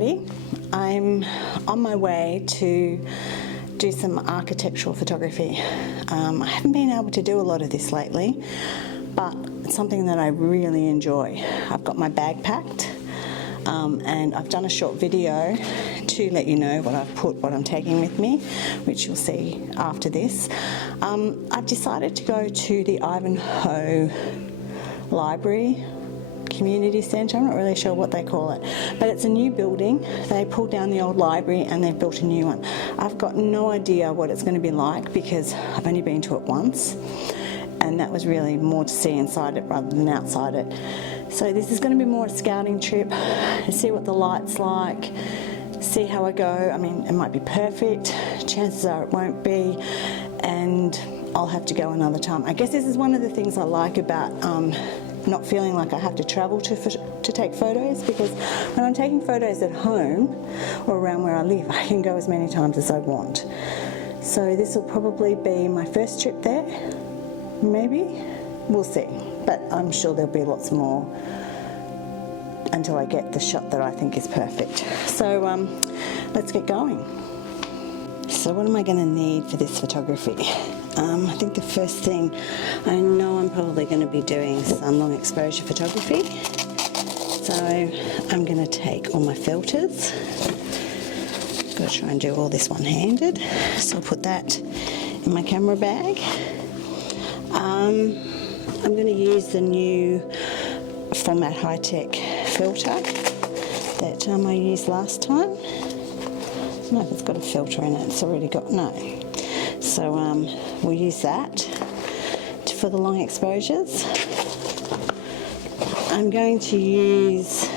everybody. I'm on my way to do some architectural photography. I haven't been able to do a lot of this lately, but it's something that I really enjoy. I've got my bag packed and I've done a short video to let you know what I'm taking with me, which you'll see after this. I've decided to go to the Ivanhoe Library Community Centre. I'm not really sure what they call it, but it's a new building. They pulled down the old library and they've built a new one. I've got no idea what it's going to be like because I've only been to it once, and that was really more to see inside it rather than outside it. So this is going to be more a scouting trip to see what the light's like, see how I go. I mean, it might be perfect, chances are it won't be, and I'll have to go another time. I guess this is one of the things I like about not feeling like I have to travel to take photos, because when I'm taking photos at home or around where I live, I can go as many times as I want. So this will probably be my first trip there, maybe, we'll see, but I'm sure there'll be lots more until I get the shot that I think is perfect. So let's get going. So what am I going to need for this photography? I think the first thing, I know I'm probably going to be doing some long exposure photography, so I'm going to take all my filters. Got to try and do all this one-handed, so I'll put that in my camera bag. I'm going to use the new Format High-Tech filter that I used last time. I don't know if it's got a filter in it, it's already got, no. So we'll use that for the long exposures. I'm going to use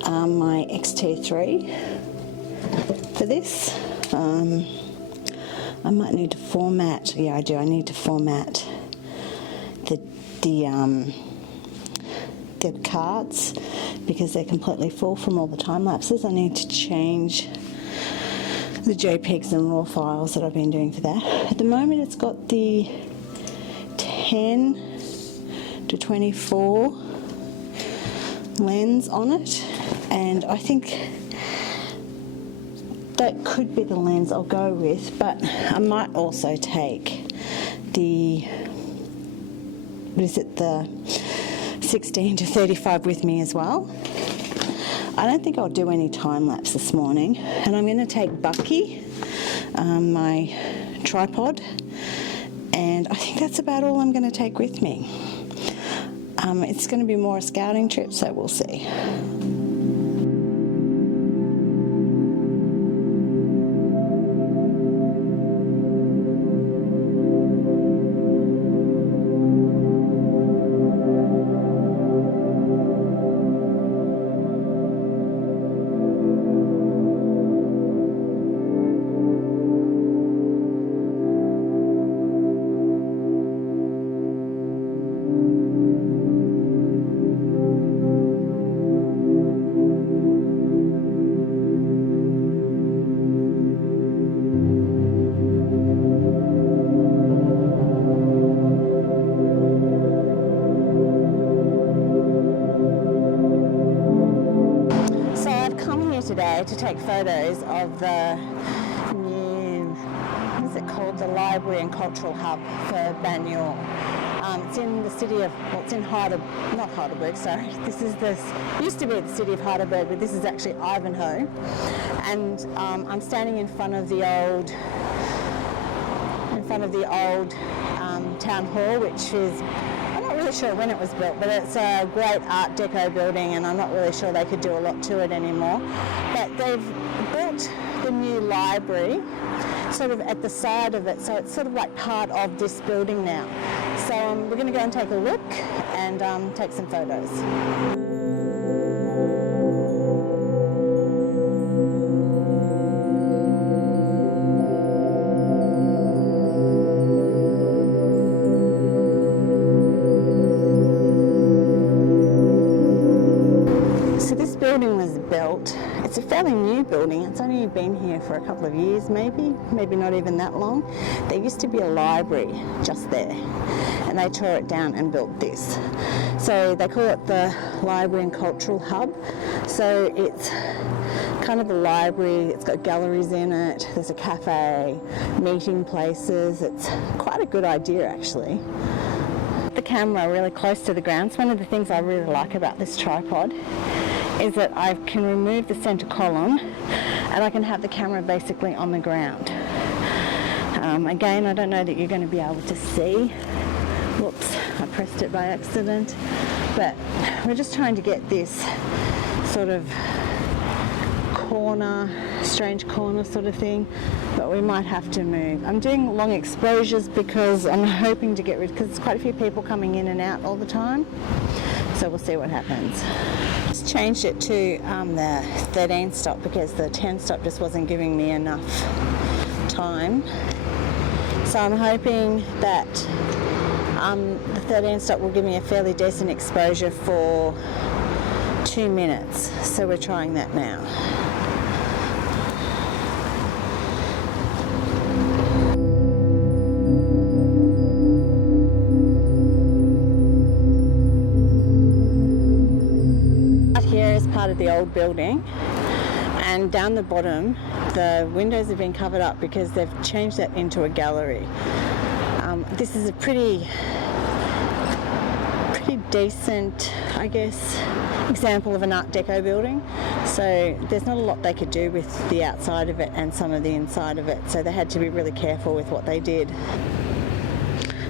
my X-T3 for this. I might need to format, yeah I do, I need to format the cards because they're completely full from all the time lapses. I need to change the JPEGs and RAW files that I've been doing for that. At the moment it's got the 10 to 24 lens on it, and I think that could be the lens I'll go with, but I might also take the, what is it, the 16 to 35 with me as well. I don't think I'll do any time lapse this morning, and I'm going to take Bucky, my tripod, and I think that's about all I'm going to take with me. It's going to be more a scouting trip, so we'll see. Today to take photos of the new, what is it called, the Library and Cultural Hub for Ivanhoe. It's in the city of, well, it's in not Heidelberg, sorry. Used to be the city of Heidelberg, but this is actually Ivanhoe. And I'm standing in front of the old town hall, which is, I'm not really sure when it was built, but it's a great Art Deco building, and I'm not really sure they could do a lot to it anymore. But they've built the new library sort of at the side of it, so it's sort of like part of this building now. So we're going to go and take a look and take some photos. It's a fairly new building. It's only been here for a couple of years, maybe not even that long. There used to be a library just there, and they tore it down and built this. So they call it the Library and Cultural Hub. So it's kind of a library. It's got galleries in it. There's a cafe, meeting places. It's quite a good idea actually. The camera really close to the ground. It's one of the things I really like about this tripod is that I can remove the center column and I can have the camera basically on the ground. Again, I don't know that you're going to be able to see. Whoops, I pressed it by accident. But we're just trying to get this sort of corner, strange corner sort of thing, but we might have to move. I'm doing long exposures because I'm hoping to get rid, because there's quite a few people coming in and out all the time. So we'll see what happens. Just changed it to the 13 stop because the 10 stop just wasn't giving me enough time. So I'm hoping that the 13 stop will give me a fairly decent exposure for 2 minutes. So we're trying that now. Out here is part of the old building, and down the bottom the windows have been covered up because they've changed that into a gallery. This is a pretty decent, I guess, example of an Art Deco building. So there's not a lot they could do with the outside of it and some of the inside of it. So they had to be really careful with what they did.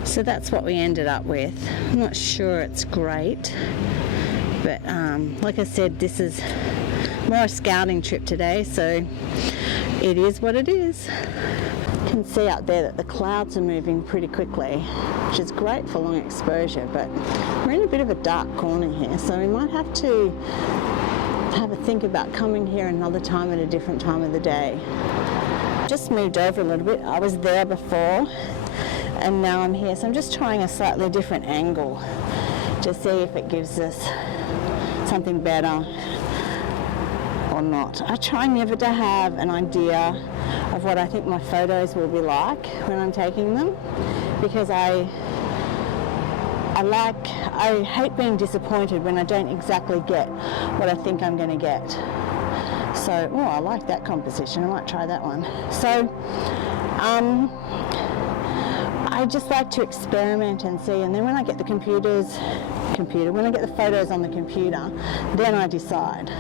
So that's what we ended up with. I'm not sure it's great, but like I said, this is more a scouting trip today, so it is what it is. You can see out there that the clouds are moving pretty quickly, which is great for long exposure, but we're in a bit of a dark corner here, so we might have to have a think about coming here another time at a different time of the day. Just moved over a little bit. I was there before and now I'm here, so I'm just trying a slightly different angle to see if it gives us something better or not. I try never to have an idea of what I think my photos will be like when I'm taking them, because I hate being disappointed when I don't exactly get what I think I'm going to get. So, oh, I like that composition. I might try that one. So, I just like to experiment and see, and then when I get the when I get the photos on the computer, then I decide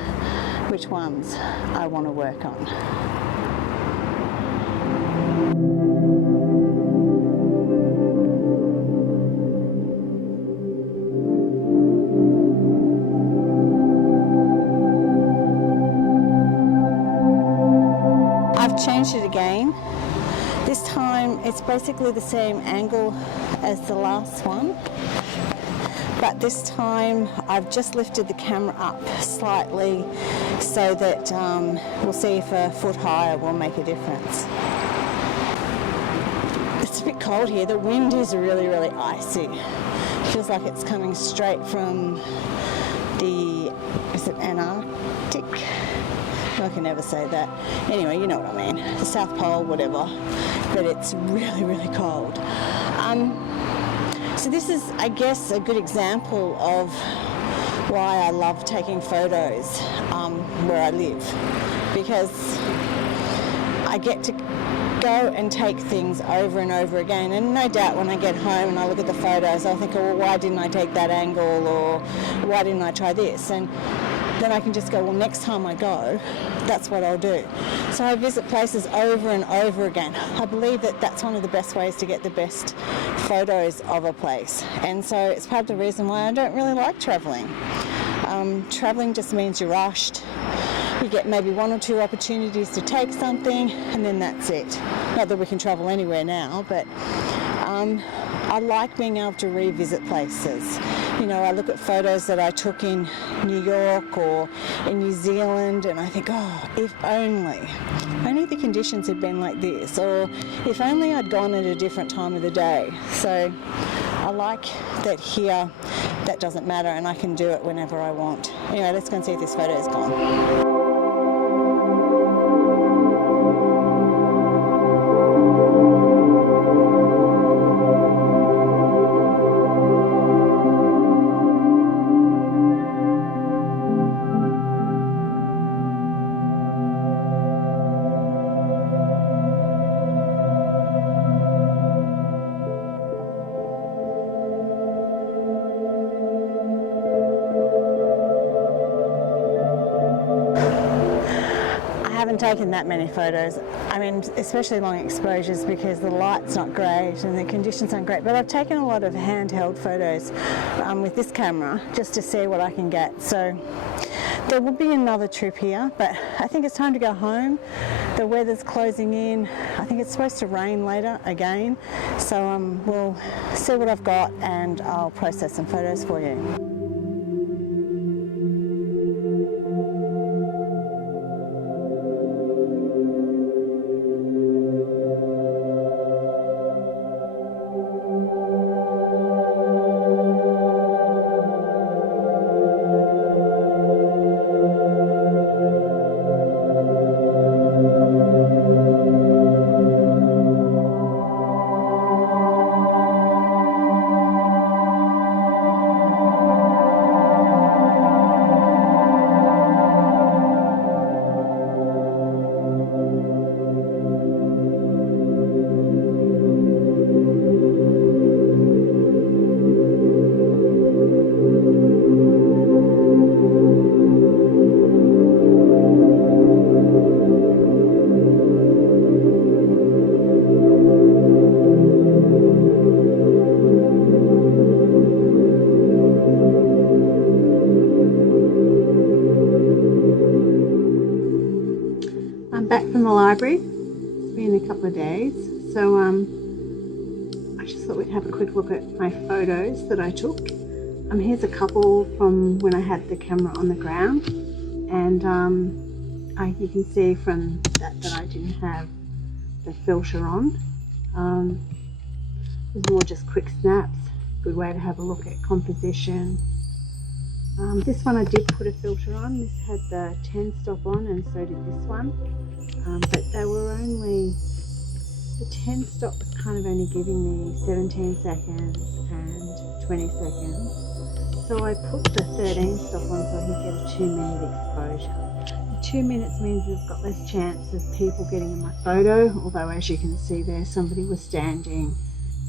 which ones I want to work on. I've changed it again. This time it's basically the same angle as the last one, but this time I've just lifted the camera up slightly so that we'll see if a foot higher will make a difference. It's a bit cold here. The wind is really, really icy. Feels like it's coming straight from the, is it Antarctic? I can never say that. Anyway, you know what I mean. The South Pole, whatever. But it's really, really cold. So this is, I guess, a good example of why I love taking photos where I live, because I get to go and take things over and over again, and no doubt when I get home and I look at the photos I'll think, oh, well, why didn't I take that angle, or why didn't I try this? And then I can just go, well, next time I go, that's what I'll do. So I visit places over and over again. I believe that that's one of the best ways to get the best photos of a place. And so it's part of the reason why I don't really like travelling. Travelling just means you're rushed. You get maybe one or two opportunities to take something, and then that's it. Not that we can travel anywhere now, but I like being able to revisit places. You know, I look at photos that I took in New York or in New Zealand, and I think, oh, if only the conditions had been like this, or if only I'd gone at a different time of the day. So I like that here that doesn't matter, and I can do it whenever I want. Anyway, let's go and see if this photo is gone. haven't taken that many photos. I mean, especially long exposures, because the light's not great and the conditions aren't great. But I've taken a lot of handheld photos with this camera just to see what I can get. So there will be another trip here, but I think it's time to go home. The weather's closing in. I think it's supposed to rain later again. So we'll see what I've got and I'll process some photos for you. Back from the library. It's been a couple of days, so I just thought we'd have a quick look at my photos that I took. Here's a couple from when I had the camera on the ground, and you can see from that I didn't have the filter on. There's more just quick snaps. Good way to have a look at composition. This one I did put a filter on. This had the 10 stop on, and so did this one. But they were only, the 10 stop was kind of only giving me 17 seconds and 20 seconds. So I put the 13 stop on so I could get a 2-minute exposure. The 2 minutes means I've got less chance of people getting in my photo, although as you can see there, somebody was standing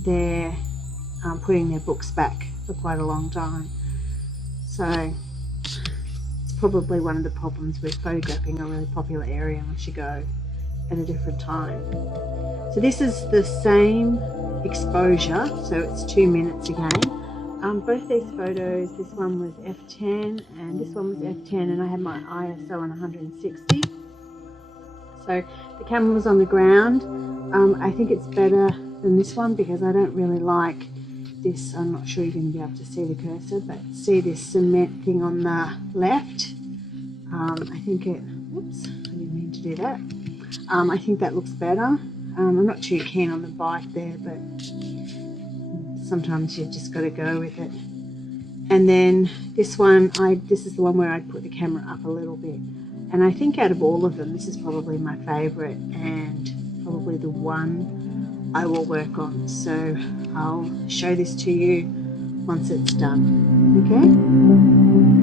there putting their books back for quite a long time. So it's probably one of the problems with photographing a really popular area unless you go at a different time. So this is the same exposure, so it's 2 minutes again. Both these photos, this one was f10 and this one was f10, and I had my ISO on 160. So the camera was on the ground. I think it's better than this one because I don't really like this. I'm not sure you're going to be able to see the cursor, but see this cement thing on the left. I think it, whoops, I didn't mean to do that. I think that looks better. I'm not too keen on the bike there, but sometimes you've just got to go with it. And then this one, this is the one where I'd put the camera up a little bit. And I think out of all of them, this is probably my favourite and probably the one I will work on. So I'll show this to you once it's done. Okay?